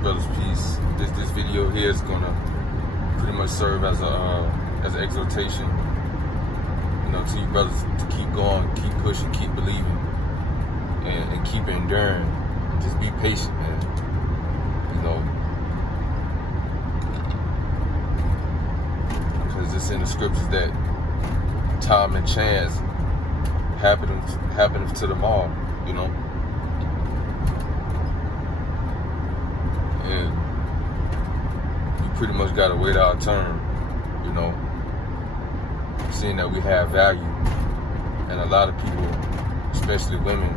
brother's piece. This video here is gonna pretty much serve as an exhortation, to you brothers to keep going, keep pushing, keep believing, and keep enduring. And just be patient, man. Because it's in the scriptures that time and chance happen to them all, And you pretty much gotta wait our turn, seeing that we have value. And a lot of people, especially women,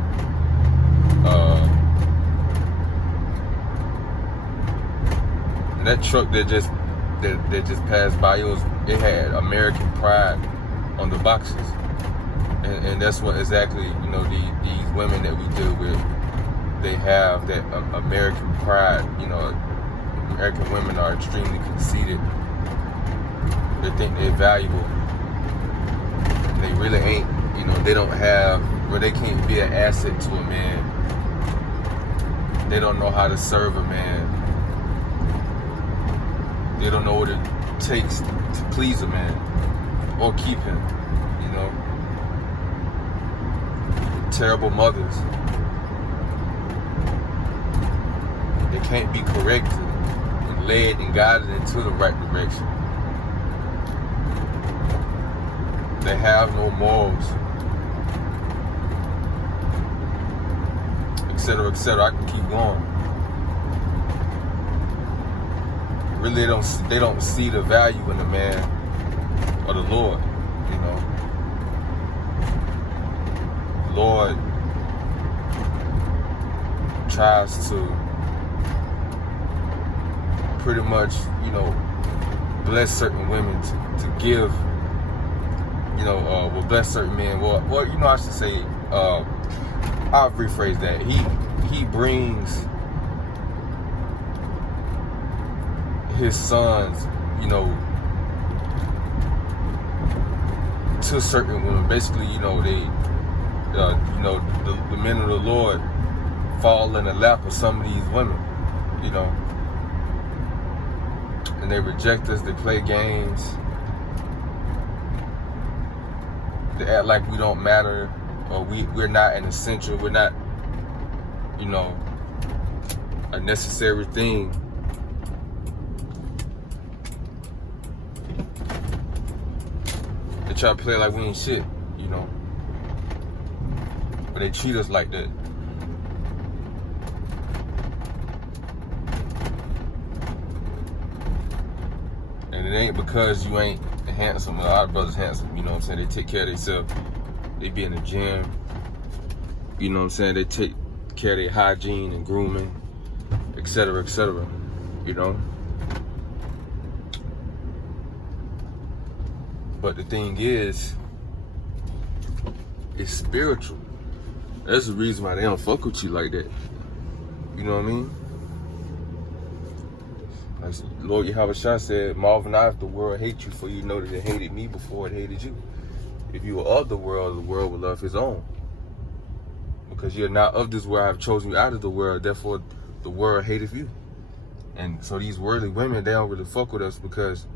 and that truck that just passed by, it had American pride on the boxes. And that's what exactly, these women that we deal with, they have that American pride. American women are extremely conceited. They think they're valuable. And they really ain't. They don't have, they can't be an asset to a man. They don't know how to serve a man. They don't know what it takes to please a man or keep him, Terrible mothers. They can't be corrected and led and guided into the right direction. They have no morals, etc., etc. I can keep going. Really, they don't see the value in the man or the Lord, The Lord tries to pretty much, bless certain women to give, bless certain men. Well, I should say, I'll rephrase that. He brings his sons, to certain women. Basically, the men of the Lord fall in the lap of some of these women, and they reject us. They play games. They act like we don't matter, or we're not an essential. We're not, a necessary thing. They try to play like we ain't shit, but they treat us like that. And it ain't because you ain't handsome. A lot of brothers handsome, They take care of themselves. They be in the gym, They take care of their hygiene and grooming, etc., etc., But the thing is, it's spiritual. That's the reason why they don't fuck with you like that. You know what I mean? Like Lord Yahweh said, marvel not if the world hates you, for you know that it hated me before it hated you. If you were of the world will love his own. Because you're not of this world, I have chosen you out of the world, therefore the world hateth you. And so these worldly women, they don't really fuck with us because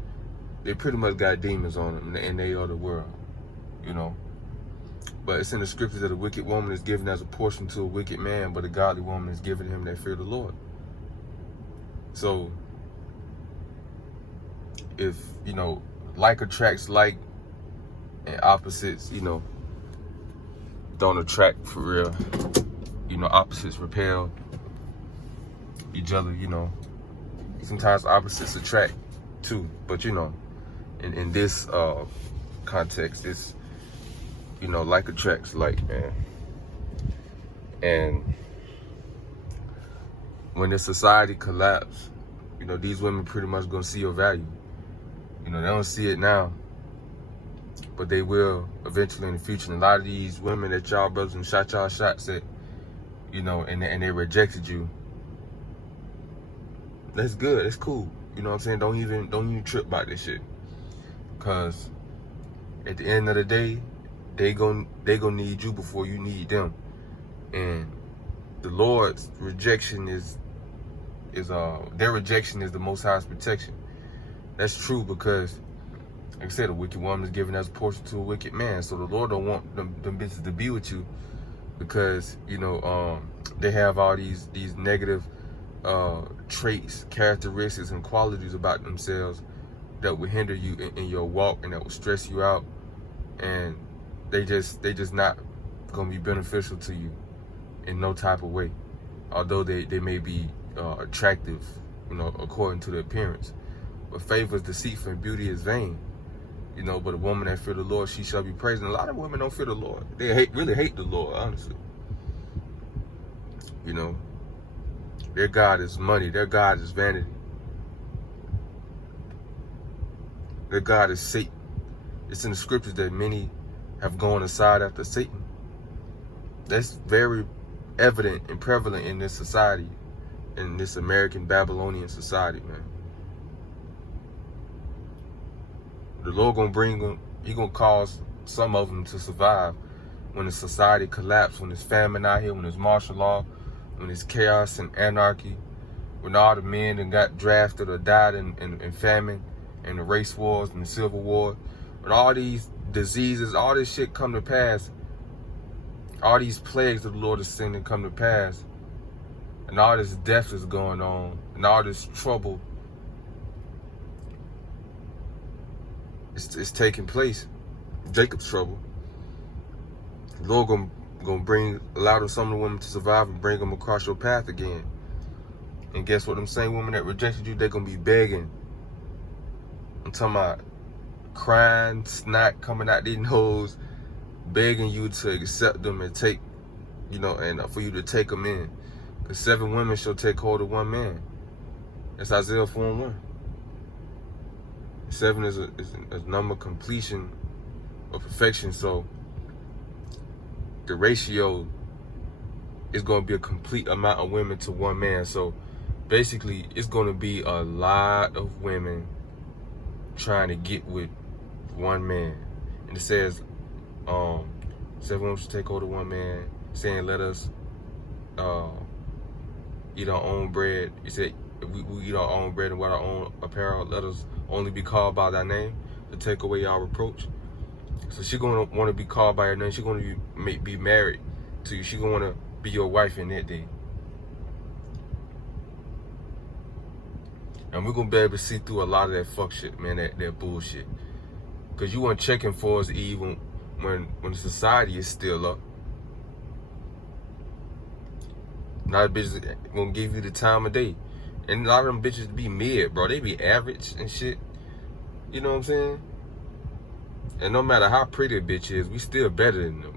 they pretty much got demons on them, and they are the world, But it's in the scriptures that a wicked woman is given as a portion to a wicked man, but a godly woman is given him that fear the Lord. So, if, like attracts like, and opposites, don't attract for real. Opposites repel each other, Sometimes opposites attract too, but in this context, it's, like attracts like, man. And when the society collapse, these women pretty much gonna see your value. They don't see it now, but they will eventually in the future. And a lot of these women that y'all brothers and shot y'all shots at, and they rejected you. That's good. That's cool. Don't even trip about this shit. Cause at the end of the day, they gon' need you before you need them. And the Lord's rejection is their rejection is the Most High's protection. That's true because, like I said, a wicked woman is given as a portion to a wicked man. So the Lord don't want them bitches to be with you because, they have all these negative traits, characteristics, and qualities about themselves that would hinder you in your walk and that would stress you out, and they just not gonna be beneficial to you in no type of way. Although they may be attractive, according to the appearance. But favor is deceitful and beauty is vain. But a woman that fear the Lord, she shall be praised. And a lot of women don't fear the Lord. They really hate the Lord, honestly. Their God is money. Their God is vanity. Their God is Satan. It's in the scriptures that many have gone aside after Satan. That's very evident and prevalent in this society, in this American Babylonian society, man. The Lord gonna bring them, He gonna cause some of them to survive when the society collapses, when there's famine out here, when there's martial law, when there's chaos and anarchy, when all the men that got drafted or died in famine and the race wars and the civil war, when all these diseases, all this shit come to pass, all these plagues that the Lord is sending come to pass, and all this death is going on, and all this trouble is taking place, Jacob's trouble. The Lord gonna allow some of the women to survive and bring them across your path again. And guess what? Them same women that rejected you, they're gonna be begging. I'm talking about crying, snot coming out their nose, begging you to accept them and take, and for you to take them in. Because 7 women shall take hold of 1 man. That's Isaiah 4:1. 7 is a number of completion of perfection. So the ratio is going to be a complete amount of women to 1 man. So basically, it's going to be a lot of women trying to get with 1 man. And it says, 7 women should take hold of 1 man, saying, let us eat our own bread. He said, if we eat our own bread and wear our own apparel, let us only be called by thy name to take away our reproach. So she's going to want to be called by her name. She's going to be married to you. She's going to want to be your wife in that day. And we're going to be able to see through a lot of that fuck shit, man, that bullshit. Because you weren't checking for us even when the society is still up. Now the bitches going to give you the time of day. And a lot of them bitches be mid, bro. They be average and shit. You know what I'm saying? And no matter how pretty a bitch is, we still better than them.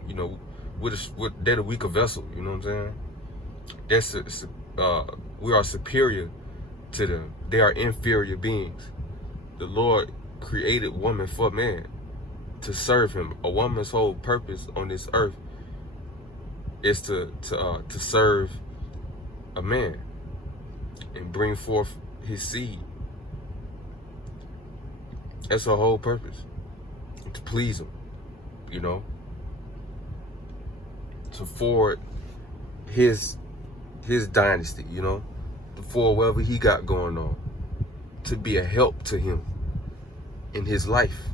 They're the weaker vessel. You know what I'm saying? We are superior to them. They are inferior beings. The Lord created woman for man to serve Him. A woman's whole purpose on this earth is to serve a man and bring forth his seed. That's her whole purpose. To please him, to forward his dynasty, to forward whatever he got going on, to be a help to him in his life,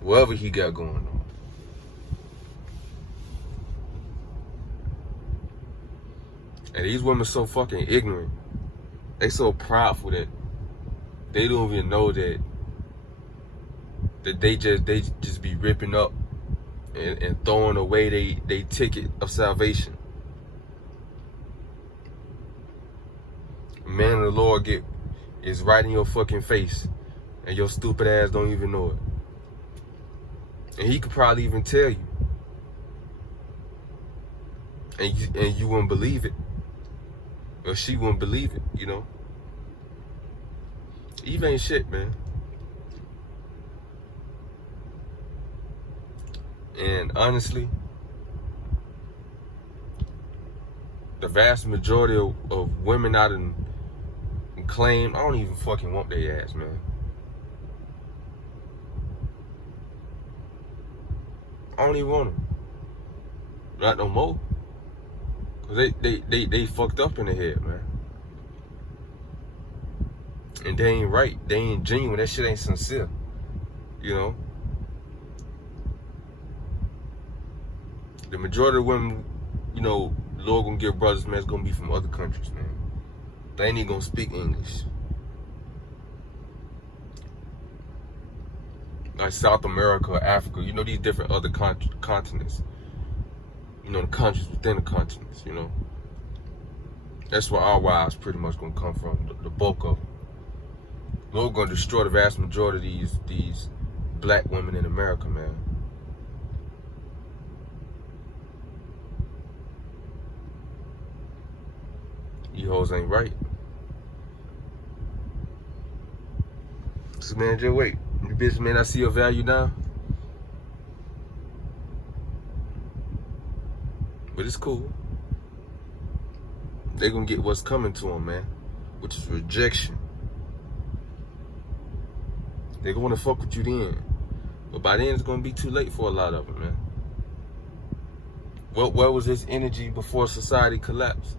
whatever he got going on. And these women so fucking ignorant. They so prideful that they don't even know that they just be ripping up and throwing away they ticket of salvation. Man of the Lord is right in your fucking face, and your stupid ass don't even know it. And he could probably even tell you, and you wouldn't believe it. Or she wouldn't believe it, Eve ain't shit, man. And honestly, the vast majority of women out and claim, I don't even fucking want their ass, man. I don't even want them. Not no more. Cause they fucked up in the head, man. And they ain't right. They ain't genuine. That shit ain't sincere. You know? The majority of women, you know, Lord gonna give brothers, man, it's gonna be from other countries, man. They ain't even gonna speak English. Like South America, Africa, you know, these different other continents. You know, the countries within the continents, you know. That's where our wives pretty much gonna come from, the bulk of them. Lord gonna destroy the vast majority of these black women in America, man. You hoes ain't right. So man, just wait. You bitch, man, I see your value now. But it's cool. They gonna get what's coming to them, man, which is rejection. They gonna wanna fuck with you then. But by then, it's gonna be too late for a lot of them, man. Where was his energy before society collapsed?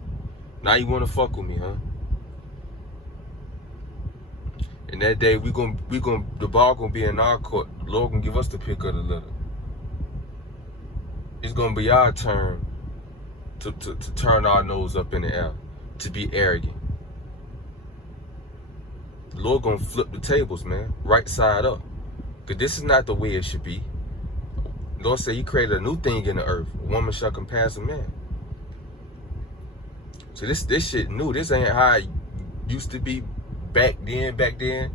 Now you wanna fuck with me, huh? And that day, the ball gonna be in our court. The Lord gonna give us the pick of the litter. It's gonna be our turn to turn our nose up in the air, to be arrogant. The Lord gonna flip the tables, man, right side up. Cause this is not the way it should be. The Lord said He created a new thing in the earth. A woman shall compass a man. So this shit new. This ain't how it used to be back then.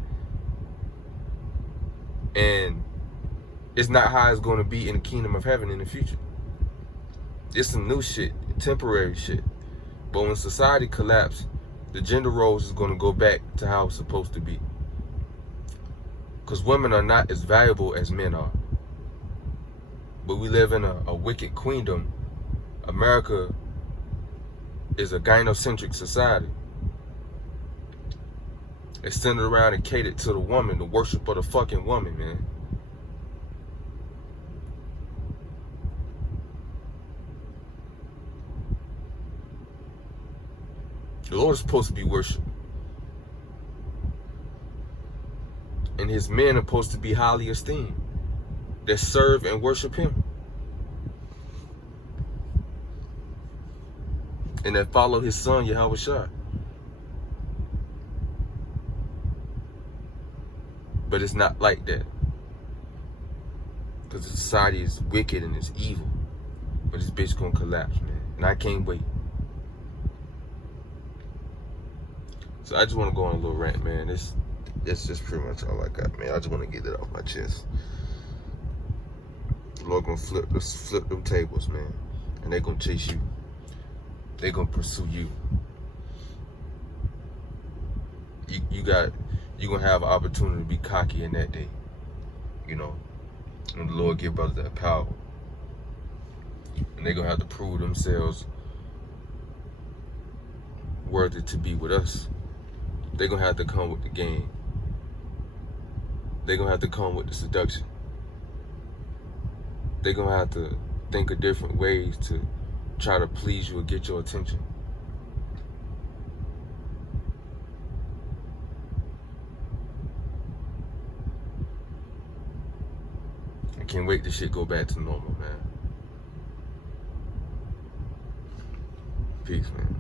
And it's not how it's gonna be in the kingdom of heaven in the future. It's some new shit, temporary shit. But when society collapses, the gender roles is gonna go back to how it's supposed to be. Because women are not as valuable as men are. But we live in a wicked queendom. America is a gynocentric society. It's centered around and catered to the woman, the worship of the fucking woman, man. The Lord is supposed to be worshipped. And His men are supposed to be highly esteemed, that serve and worship Him. And that follow His Son, Yahweh Shai. But it's not like that. Because the society is wicked and it's evil. But this bitch gonna collapse, man. And I can't wait. So I just want to go on a little rant, man. That's just pretty much all I got, man. I just want to get that off my chest. The Lord gonna flip them tables, man. And they gonna chase you. They gonna pursue you. You gonna have an opportunity to be cocky in that day. You know. And the Lord give brothers that power. And they gonna have to prove themselves worthy to be with us. They're going to have to come with the game. They're going to have to come with the seduction. They're going to have to think of different ways to try to please you or get your attention. I can't wait this shit go back to normal, man. Peace, man.